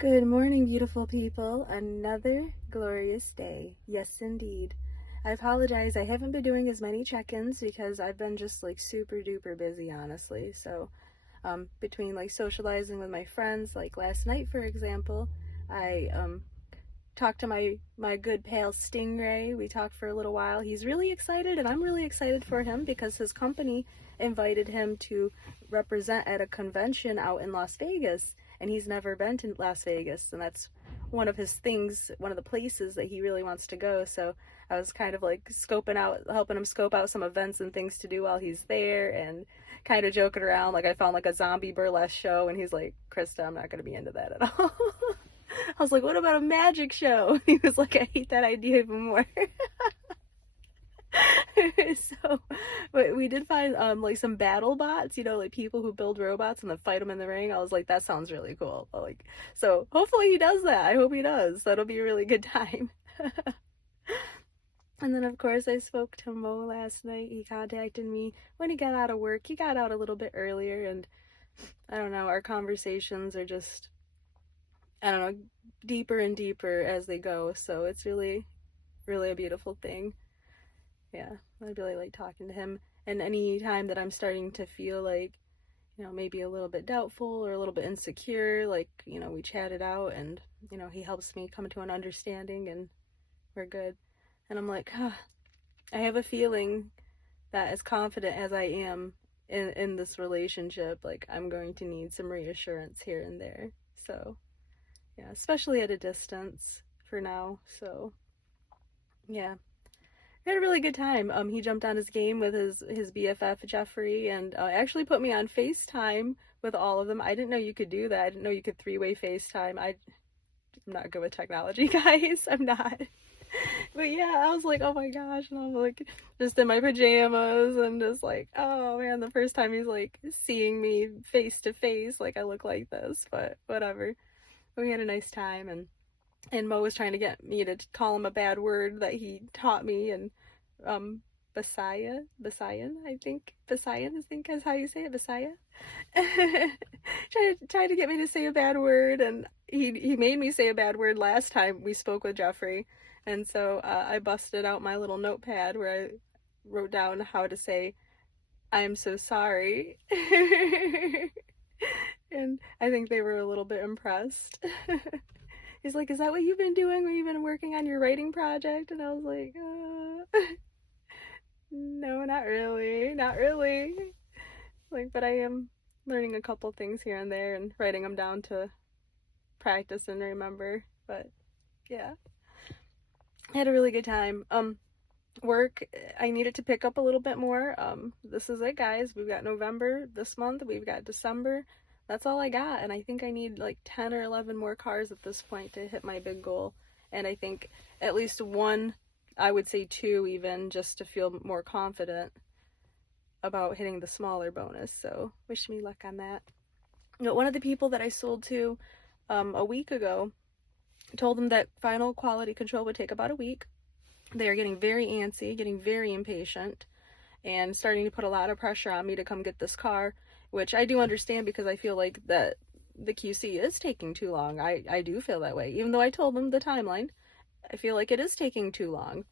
Good morning, beautiful people. Another glorious day. Yes, indeed. I apologize. I haven't been doing as many check-ins because I've been just like super duper busy, honestly. So, between like socializing with my friends, like last night, for example, I talked to my good pal Stingray. We talked for a little while. He's really excited, and I'm really excited for him because his company invited him to represent at a convention out in Las Vegas, and he's never been to Las Vegas, and that's one of his things, one of the places that he really wants to go. So I was kind of like scoping out, helping him scope out some events and things to do while he's there, and kind of joking around. Like I found like a zombie burlesque show, and he's like, "Krista, I'm not going to be into that at all." I was like, what about a magic show? He was like, I hate that idea even more. So, but we did find like some battle bots, like people who build robots and then fight them in the ring. I was like, that sounds really cool. Like, so hopefully he does that. I hope he does. That'll be a really good time. And then of course I spoke to Mo last night. He contacted me when he got out of work. He got out a little bit earlier, and I don't know, our conversations are just, I don't know, deeper and deeper as they go. So it's really, really a beautiful thing. Yeah, I really like talking to him. And any time that I'm starting to feel like, maybe a little bit doubtful or a little bit insecure, like, we chat it out, and, he helps me come to an understanding, and we're good. And I'm like, I have a feeling that as confident as I am in this relationship, like, I'm going to need some reassurance here and there. So, yeah, especially at a distance for now. So, yeah. We had a really good time. He jumped on his game with his BFF Jeffrey, and actually put me on FaceTime with all of them. I didn't know you could do that. I didn't know you could three-way FaceTime. I'm not good with technology, guys. I'm not. But yeah, I was like, oh my gosh, and I'm like just in my pajamas and just like, oh man, the first time he's like seeing me face to face, like I look like this, but whatever. But we had a nice time, and Mo was trying to get me to call him a bad word that he taught me, and um Basayan, I think Basayan, I think is how you say it, Basaya. Tried to get me to say a bad word, and he made me say a bad word last time we spoke with Jeffrey, and so I busted out my little notepad where I wrote down how to say I'm so sorry. And I think they were a little bit impressed. He's like, is that what you've been doing when you've been working on your writing project? And I was like, no, not really, not really. Like, but I am learning a couple things here and there and writing them down to practice and remember. But yeah, I had a really good time. Work, I needed to pick up a little bit more. This is it, guys. We've got November this month. We've got December. That's all I got, and I think I need like 10 or 11 more cars at this point to hit my big goal. And I think at least one, I would say two even, just to feel more confident about hitting the smaller bonus. So wish me luck on that. One of the people that I sold to a week ago, told them that final quality control would take about a week. They are getting very antsy, getting very impatient, and starting to put a lot of pressure on me to come get this car, which I do understand because I feel like that the QC is taking too long. I do feel that way. Even though I told them the timeline, I feel like it is taking too long.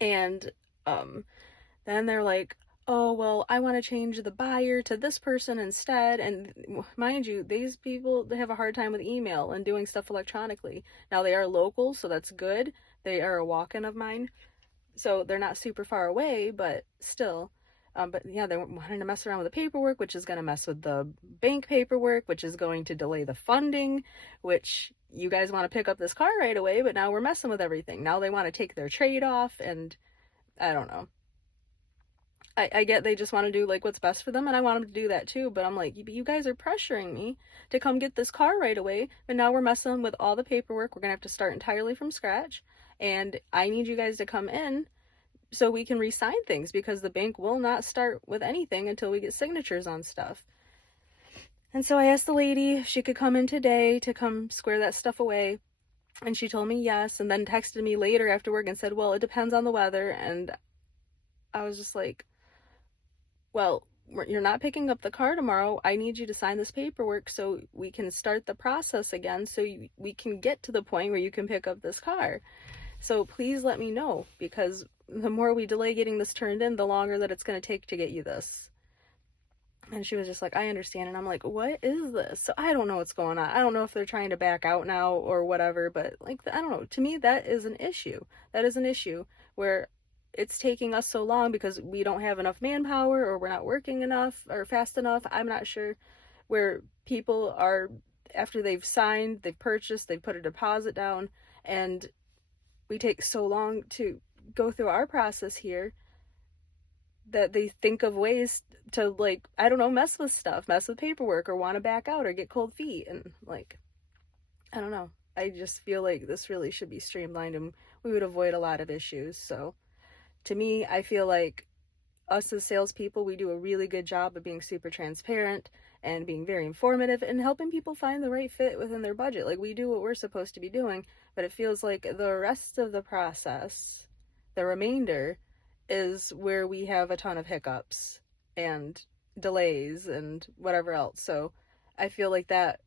And then they're like, oh, well, I want to change the buyer to this person instead. And mind you, these people, they have a hard time with email and doing stuff electronically. Now, they are local, so that's good. They are a walk-in of mine, so they're not super far away, but still. But yeah, they're wanting to mess around with the paperwork, which is going to mess with the bank paperwork, which is going to delay the funding, which you guys want to pick up this car right away, but now we're messing with everything. Now they want to take their trade off, and I don't know. I get they just want to do like what's best for them, and I want them to do that too, but I'm like, you guys are pressuring me to come get this car right away, but now we're messing with all the paperwork. We're gonna have to start entirely from scratch, and I need you guys to come in so we can re-sign things, because the bank will not start with anything until we get signatures on stuff. And so I asked the lady if she could come in today to come square that stuff away, and she told me yes, and then texted me later after work and said, well, it depends on the weather. And I was just like, well, you're not picking up the car tomorrow. I need you to sign this paperwork so we can start the process again, so we can get to the point where you can pick up this car. So please let me know, because the more we delay getting this turned in, the longer that it's going to take to get you this. And she was just like, I understand. And I'm like, what is this? So I don't know what's going on. I don't know if they're trying to back out now or whatever, but like, I don't know. To me, that is an issue. That is an issue where it's taking us so long because we don't have enough manpower, or we're not working enough or fast enough. I'm not sure, where people are, after they've signed, they've purchased, they've put a deposit down, and we take so long to go through our process here that they think of ways to, like, I don't know, mess with stuff, mess with paperwork, or want to back out or get cold feet. And like, I don't know. I just feel like this really should be streamlined and we would avoid a lot of issues. So to me, I feel like us as salespeople, we do a really good job of being super transparent and being very informative and helping people find the right fit within their budget. Like, we do what we're supposed to be doing, but it feels like the rest of the process, the remainder, is where we have a ton of hiccups and delays and whatever else. So I feel like that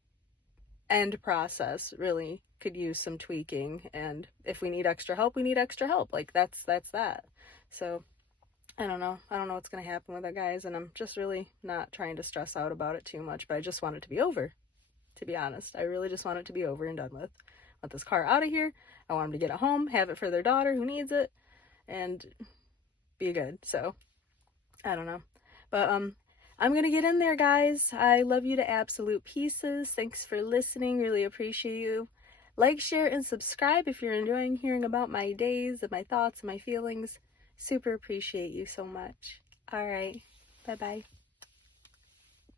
end process really could use some tweaking, and if we need extra help, we need extra help. Like, that's that. So I don't know what's going to happen with it, guys, and I'm just really not trying to stress out about it too much, but I just want it to be over, to be honest. I really just want it to be over and done with. I want this car out of here. I want them to get it home, have it for their daughter who needs it, and be good. So I don't know, but I'm gonna get in there, guys. I love you to absolute pieces. Thanks for listening. Really appreciate you. Like, share, and subscribe if you're enjoying hearing about my days and my thoughts and my feelings. Super appreciate you so much. All right, bye bye.